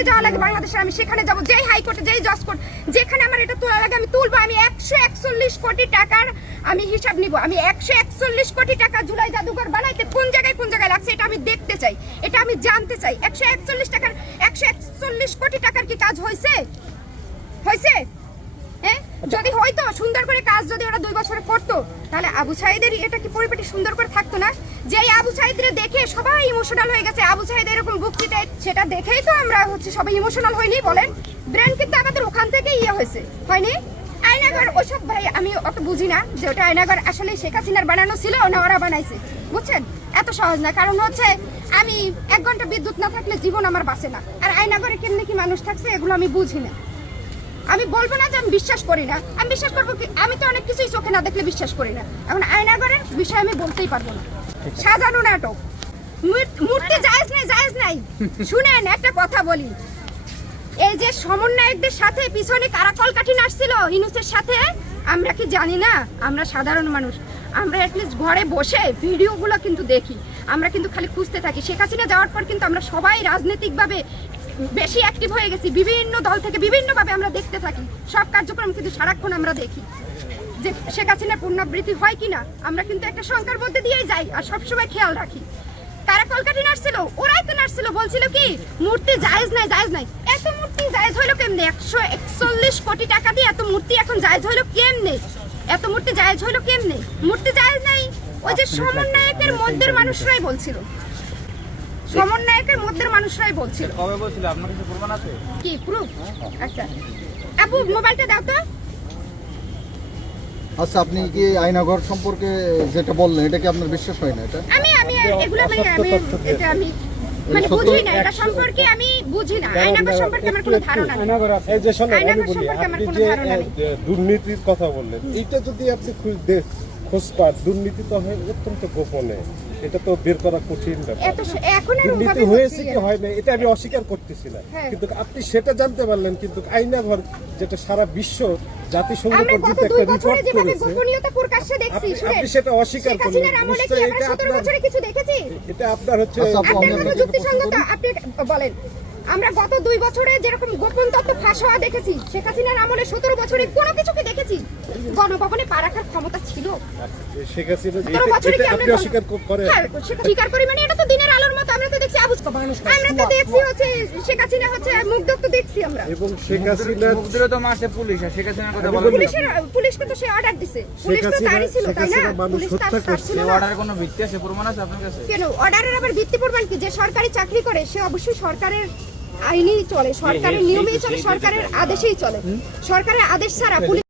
যেখানে যাওয়া লাগে বাংলাদেশে আমি সেখানে যাব, যেই হাইকোর্টে যেই জজ কোর্ট যেখানে আমার এটা তোলা লাগে আমি তুলবো। আমি 141 কোটি টাকার আমি হিসাব নিব। আমি 141 কোটি টাকা জুলাই জাদুঘর বানাইতে কোন জায়গায় লাগছে এটা আমি দেখতে চাই, এটা আমি জানতে চাই। 141 কোটি টাকার কি কাজ হয়েছে? হ্যাঁ, যদি হয়তো সুন্দর করে কাজ যদি ওরা 2 বছরে করতো তাহলে আবু সাঈদের এটা কি পরিপাটি সুন্দর করে থাকতো না? যে আবু সাঈদের দেখে সবাই ইমোশনাল হয়ে গেছে, আবু সাঈদ এরকম বক্তৃতা, সেটা দেখেই তো আমরা সবাই ইমোশনাল হইনি বলেন? ব্রেন কিন্তু আমাদের ওখান থেকে হয়েছে, হয়নি? আয়নাঘর ওসব ভাই আমি অত বুঝি না যে ওটা আয়নাঘর আসলে শেখ হাসিনার বানানো ছিল না ওরা বানাইছে, বুঝছেন? এত সহজ না। কারণ হচ্ছে আমি 1 ঘন্টা বিদ্যুৎ না থাকলে জীবন আমার বাঁচে না। আর আয়নাঘরে কেমনে কি মানুষ থাকছে এগুলো আমি বুঝি না। আমি বলবো না যে আমি বিশ্বাস করি না, আমি বিশ্বাস করবো কি? আমি তো অনেক কিছুই চোখে না দেখলে বিশ্বাস করি না। এখন আয়নাঘরের বিষয়ে আমি বলতেই পারবো না। সাজানো নাটক, মূর্তি জায়েজ নাই। শুনেন একটা কথা বলি, এই যে সমন্বয়কদের সাথে পিছনে কারা কলকাঠি নাড়ছিল ইউনূসের সাথে, আমরা কি জানি না? আমরা সাধারণ মানুষ, আমরা অ্যাটলিস্ট ঘরে বসে ভিডিওগুলো কিন্তু দেখি, আমরা কিন্তু খালি খুঁজতে থাকি। শেখ হাসিনা যাওয়ার পর কিন্তু আমরা সবাই রাজনৈতিকভাবে বেশি অ্যাক্টিভ হয়ে গেছি, বিভিন্ন দল থেকে বিভিন্নভাবে আমরা দেখতে থাকি, সব কার্যক্রম কিন্তু সারাক্ষণ আমরা দেখি যে শেখ হাসিনার পুনরাবৃত্তি হয় কিনা। আমরা কিন্তু একটা শঙ্কার মধ্যে দিয়েই যাই আর সবসময় খেয়াল রাখি। কারা কলকাঠি নাড়ছিল? ওরাই তো নাড়ছিল, বলছিল কি মূর্তি জায়েজ নাই। এত মূর্তি জায়েজ হইলো কেমনে? 141 কোটি টাকা দিয়ে এত মূর্তি এখন জায়েজ হইলো কেমনে? মূর্তি জায়েজ নাই। ওই যে সমন্বয়কের মধ্যের মানুষরাই বলছিল, কবে বলছিল? আপনার কাছে প্রমাণ আছে কি? প্রুফ? আচ্ছা আপু মোবাইলটা দাও তো। আচ্ছা, আপনি কি আয়নাঘর সম্পর্কে যেটা বললেন এটা কি আপনার বিশ্বাস হয় না? আমি এগুলো আমি বুঝি না, এটা সম্পর্কে আমি বুঝি না। আয়নাঘর সম্পর্কে আমার কোনো ধারণা নেই। এই যে শোনেন, আমি বলি, আপনি যে দুর্নীতির কথা বললেন, এইটা যদি আপনি খোঁজ পান, দুর্নীতি তো হয় অত্যন্ত গোপনে, এটা তো বের করা কঠিন ব্যাপার। দুর্নীতি হয়েছে কি হয় না এটা আমি অস্বীকার করতেছি না, কিন্তু আপনি সেটা জানতে পারলেন। কিন্তু আয়নাঘর যেটা সারা বিশ্ব জাতিসংঘ পর্যন্ত একটা রিপোর্ট করেছে, আপনি সেটা অস্বীকার করলেন। নিশ্চয়ই এটা আপনার হচ্ছে যুক্তিসঙ্গত। আপনি বলেন, আমরা গত 2 বছরে যেরকম গোপন তথ্য ফাঁস হওয়া দেখেছি, শেখ হাসিনার আমলে 17 বছরে কোনো কিছু কি দেখেছি? গণভবনে পা রাখার ক্ষমতা ছিল শেখ হাসিনা? আপনি অস্বীকার করেন? স্বীকার করি মানে এটা তো দিনের আলোর মতো আমরা তো দেখছি। আমরা তো দেখছি হচ্ছে শেখ হাসিনা হচ্ছে মুগ্ধ তো দেখছি আমরা। এবং শেখ হাসিনা মুগ্ধরে তো মারছে পুলিশ, আর শেখ হাসিনার কথা বলা পুলিশকে তো সে অর্ডার দিছে, পুলিশ তো তারই ছিল, তাই না? পুলিশ তার ছিল। অর্ডারের কোনো ভিত্তি আছে, প্রমাণ আছে আপনার কাছে? কেন অর্ডারের আবার ভিত্তি প্রমাণ কি? যে সরকারি চাকরি করে সে অবশ্যই সরকারের আইনেই চলে, সরকারের নিয়মেই চলে, সরকারের আদেশেই চলে। সরকারের আদেশ ছাড়া পুলিশ